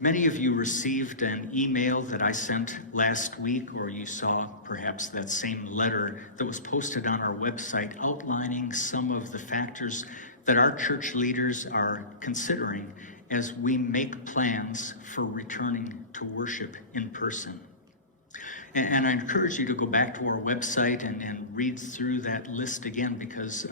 Many of you received an email that I sent last week, or you saw perhaps that same letter that was posted on our website outlining some of the factors that our church leaders are considering as we make plans for returning to worship in person. And I encourage you to go back to our website and read through that list again, because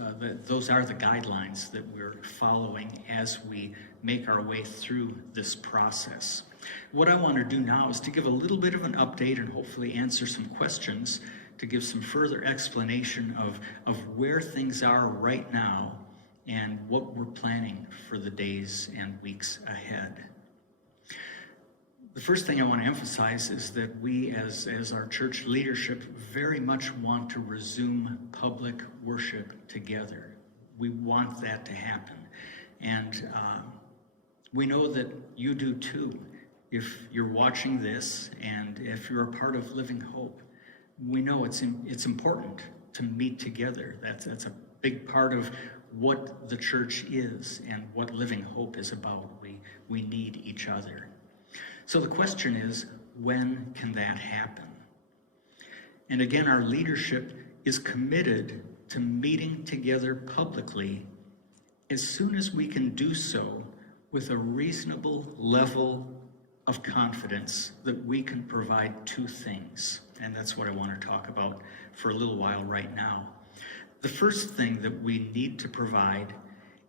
those are the guidelines that we're following as we make our way through this process. What I want to do now is to give a little bit of an update and hopefully answer some questions, to give some further explanation of where things are right now and what we're planning for the days and weeks ahead. The first thing I want to emphasize is that we, as our church leadership, very much want to resume public worship together. We want that to happen. And we know that you do too. If you're watching this and if you're a part of Living Hope, we know it's important to meet together. That's a big part of what the church is and what Living Hope is about. We need each other. So the question is, when can that happen? And again, our leadership is committed to meeting together publicly as soon as we can do so with a reasonable level of confidence that we can provide two things. And that's what I want to talk about for a little while right now. The first thing that we need to provide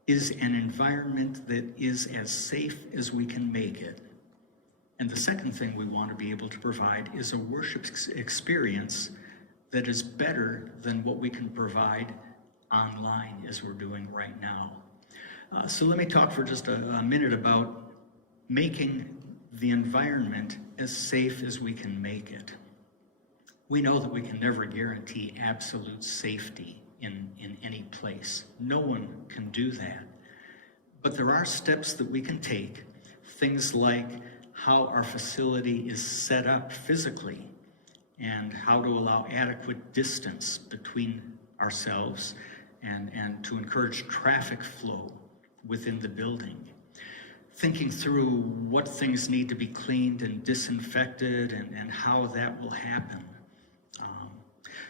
is an environment that is as safe as we can make it. And the second thing we want to be able to provide is a worship experience that is better than what we can provide online as we're doing right now. So let me talk for just a minute about making the environment as safe as we can make it. We know that we can never guarantee absolute safety in any place. No one can do that. But there are steps that we can take, things like how our facility is set up physically and how to allow adequate distance between ourselves and to encourage traffic flow within the building. Thinking through what things need to be cleaned and disinfected and how that will happen.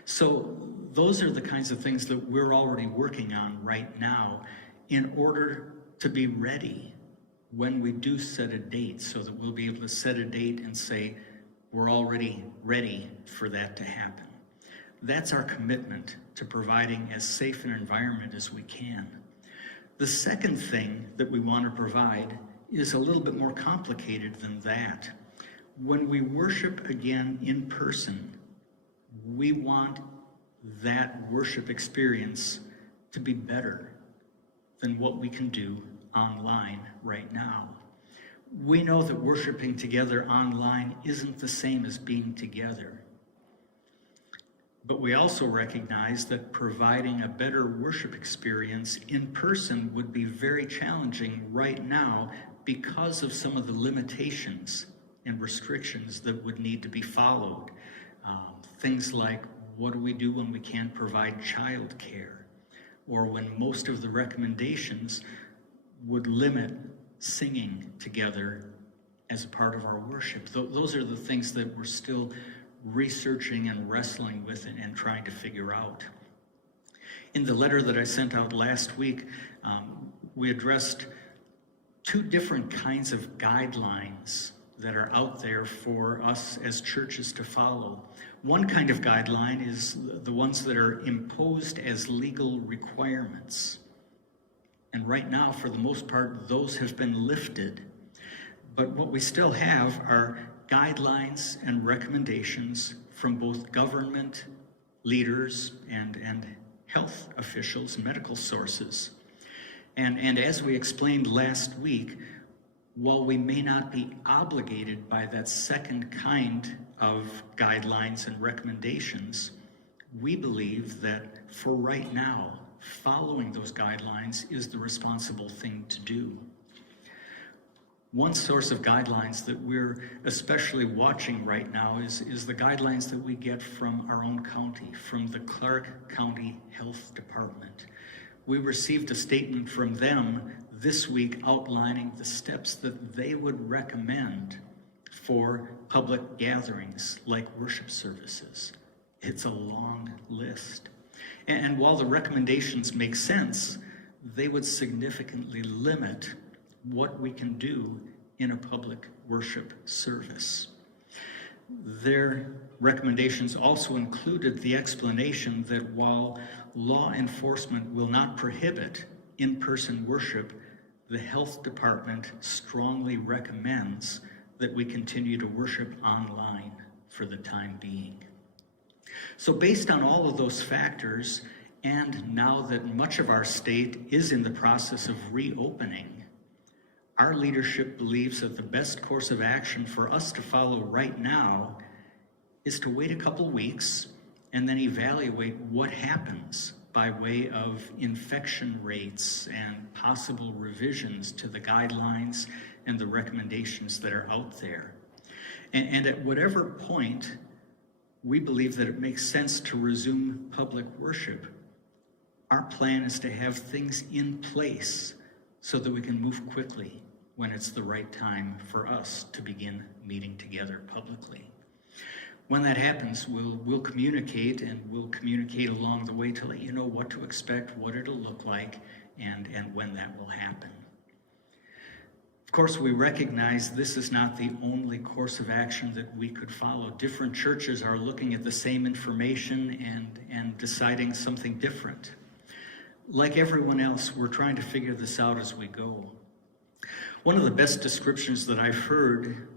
So those are the kinds of things that we're already working on right now in order to be ready when we do set a date, so that we'll be able to set a date and say, we're already ready for that to happen. That's our commitment to providing as safe an environment as we can. The second thing that we want to provide is a little bit more complicated than that. When we worship again in person, we want that worship experience to be better than what we can do online right now. We know that worshiping together online isn't the same as being together. But we also recognize that providing a better worship experience in person would be very challenging right now because of some of the limitations and restrictions that would need to be followed. Things like, what do we do when we can't provide child care? Or when most of the recommendations would limit singing together as a part of our worship. Those are the things that we're still researching and wrestling with and trying to figure out. In the letter that I sent out last week, we addressed two different kinds of guidelines that are out there for us as churches to follow. One kind of guideline is the ones that are imposed as legal requirements. And right now, for the most part, those have been lifted. But what we still have are guidelines and recommendations from both government leaders and health officials, medical sources. And as we explained last week, while we may not be obligated by that second kind of guidelines and recommendations, we believe that for right now, following those guidelines is the responsible thing to do. One source of guidelines that we're especially watching right now is the guidelines that we get from our own county, from the Clark County Health Department. We received a statement from them this week outlining the steps that they would recommend for public gatherings like worship services. It's a long list. And while the recommendations make sense, they would significantly limit what we can do in a public worship service. Their recommendations also included the explanation that while law enforcement will not prohibit in-person worship, the health department strongly recommends that we continue to worship online for the time being. So based on all of those factors, and now that much of our state is in the process of reopening, our leadership believes that the best course of action for us to follow right now is to wait a couple weeks and then evaluate what happens by way of infection rates and possible revisions to the guidelines and the recommendations that are out there. And at whatever point we believe that it makes sense to resume public worship, our plan is to have things in place so that we can move quickly when it's the right time for us to begin meeting together publicly. When that happens, we'll communicate, and we'll communicate along the way to let you know what to expect, what it'll look like, and when that will happen. Of course, we recognize this is not the only course of action that we could follow. Different churches are looking at the same information and deciding something different. Like everyone else, we're trying to figure this out as we go. One of the best descriptions that I've heard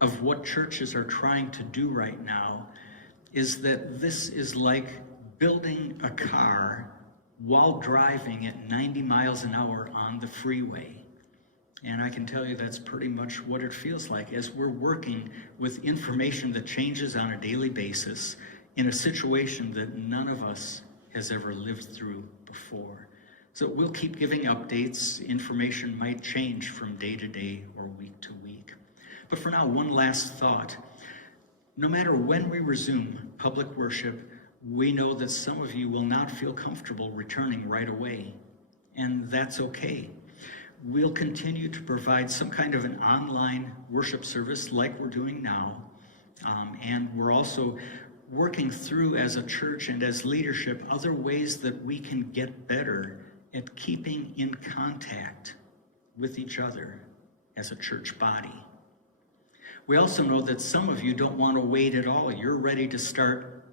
of what churches are trying to do right now is that this is like building a car while driving at 90 miles an hour on the freeway. And I can tell you that's pretty much what it feels like as we're working with information that changes on a daily basis in a situation that none of us has ever lived through before. So we'll keep giving updates. Information might change from day to day or week to week. But for now, one last thought. No matter when we resume public worship, we know that some of you will not feel comfortable returning right away, and that's okay. We'll continue to provide some kind of an online worship service like we're doing now, and we're also working through as a church and as leadership other ways that we can get better at keeping in contact with each other as a church body. We also know that some of you don't want to wait at all. You're ready to start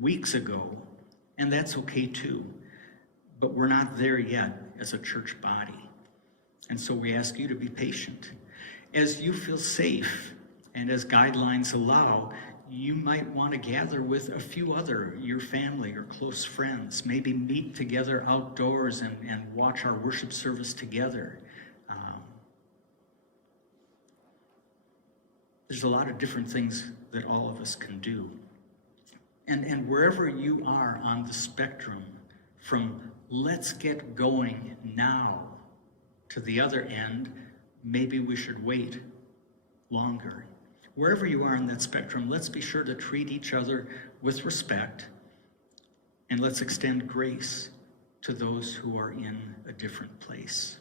weeks ago, and that's okay too. But we're not there yet as a church body. And so we ask you to be patient. As you feel safe and as guidelines allow, you might want to gather with a few other, your family or close friends, maybe meet together outdoors and watch our worship service together. There's a lot of different things that all of us can do. And wherever you are on the spectrum, from let's get going now to the other end, maybe we should wait longer. Wherever you are on that spectrum, let's be sure to treat each other with respect, and let's extend grace to those who are in a different place.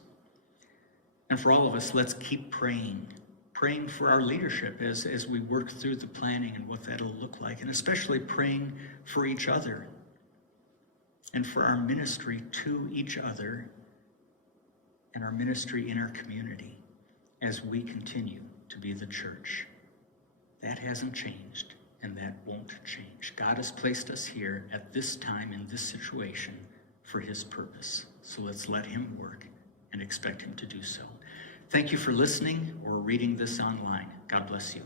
And for all of us, let's keep praying for our leadership as we work through the planning and what that'll look like, and especially praying for each other and for our ministry to each other and our ministry in our community as we continue to be the church. That hasn't changed, and that won't change. God has placed us here at this time in this situation for his purpose. So let's let him work and expect him to do so. Thank you for listening or reading this online. God bless you.